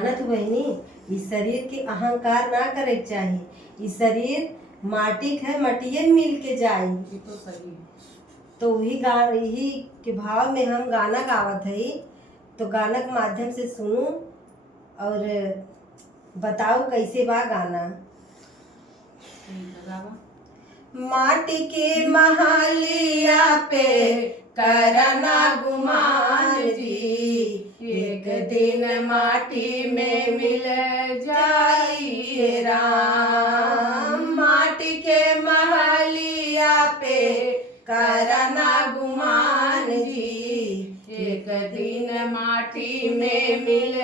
जाना तो बहनी, इस शरीर के अहंकार ना करे के चाहिए। इस शरीर माटी है, मटिए मिल के जाई। ये तो सही है। तो यही के भाव में हम गाना गावत हई। तो गाना के माध्यम से सुनू और बताओ कैसे बा गाना। माटी के महलिया पे करना गुमान जी, एक दिन माटी में मिल जाइए राम। माटी के महलिया पे करना गुमान जी, एक दिन माटी में मिल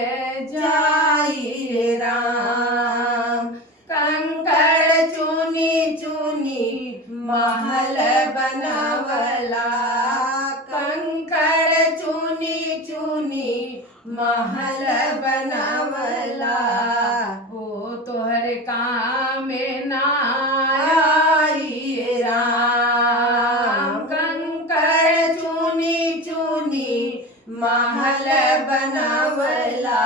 जाइए राम। कंकड़ चुनी चुनी महल बनवला, कंकड़ चुनी चुनी महल बनवला, ओ तोहर काम ना आई राम। कंकड़ चुनी चुनी महल बनवला,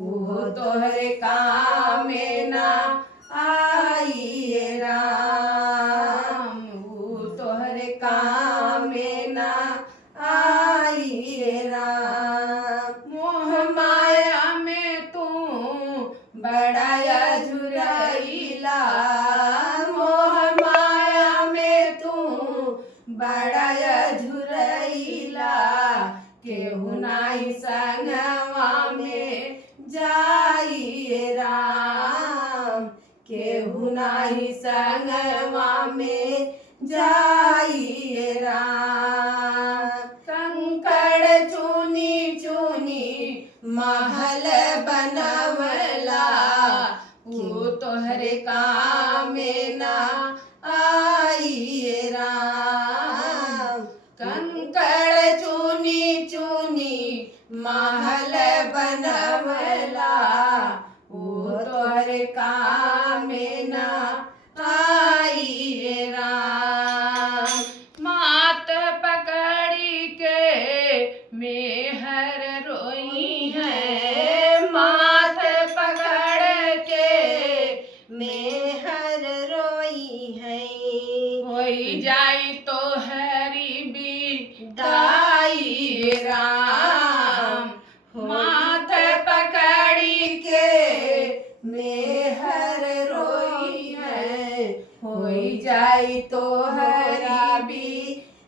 वो तोहरे काम ना आई राम। वो तोहरे काम ना आई राम। मोह माया में तू बड़ा झुरैला, मोह माया में तू बड़ा झुरैला, केहू नाही संगवा में जाइए राम। केहू नाही संगवा में जाइए राम। कंकड़ चुनी चुनी महल बनवला, वो तोहरे काम ना आई राम। कंकड़ चुनी चुनी महल बनवला, वो तोहरे काम ना आई राम। मात पकड़ी के मेहर रोई है, मात पकड़ के मेहर रोई है, होई जाई तो हरी भी दाई राम। मात पकड़ी के मेहर रोई है, होई जाई तो हरी भी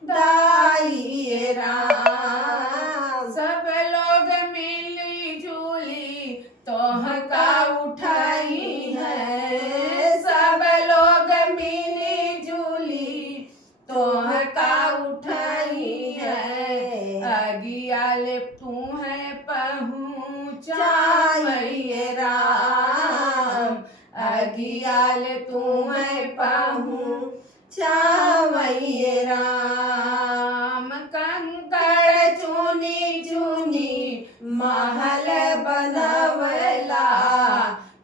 दाई राम। सब लोग मिली जुली तोहका उठाई है, सब लोग मिली जुली तोहका उठाई है, अगियाल तू है पहुँचाई चाहिए राम। अगियाल तुम्हें पहूँ चाहिए राम। कंकड़ चुनी चुनी महल बनवला,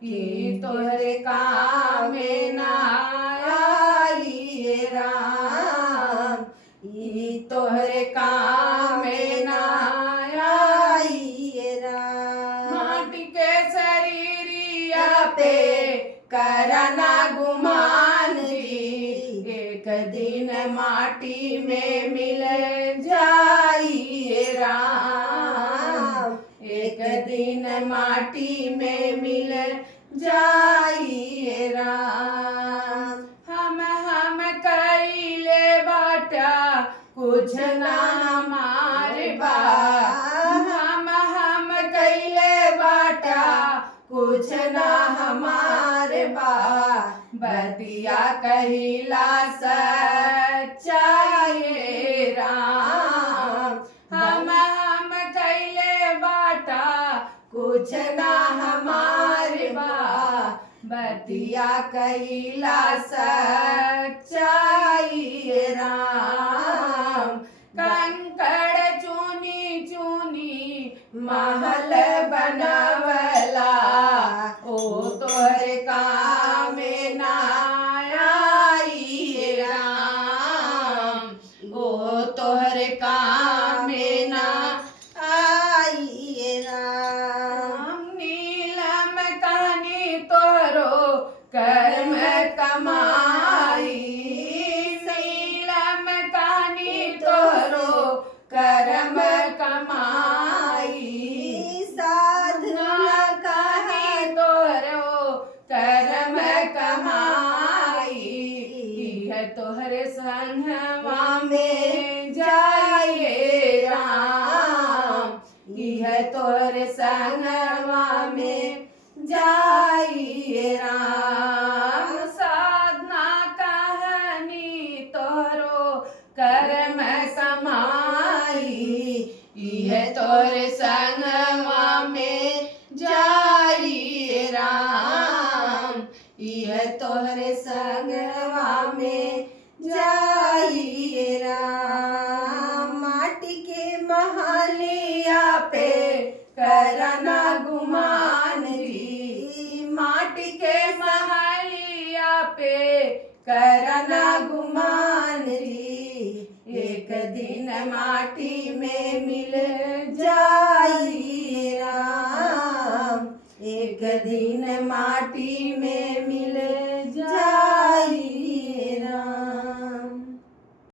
कि तोहरे काम ना आई राम। ई तोहरे काम ना आई राम। माटी के शरीरिया पे करना गुमान जी, एक दिन माटी में मिल जाइए राम। एक दिन माटी में मिल जाइए राम। हम कइले बाटा कुछ ना हमारे बा, हम कैले बाटा कुछ ना हमारे बा। बतिया कहिला सच्चाई राम। हम कैले बाटा कुछ ना हमारे बा। बतिया कहिला सच्चाई राम। कंकड़ चुनी चुनी महल बनवला, ओ तोहरे काम ना आई राम। ओ तोहरे काम ना आई राम। हमनी में जाइए राम। साधना कहानी तोरो कर्म समाई, यह तोरे संगवा में जाइए राम, यह तोहरे संगवा में जाइए राम। माटी के महलिया पे करना गुमान जी, माटी के महलिया पे करना गुमान जी, एक दिन माटी में मिल जाइए राम, एक दिन माटी में मिल जाइए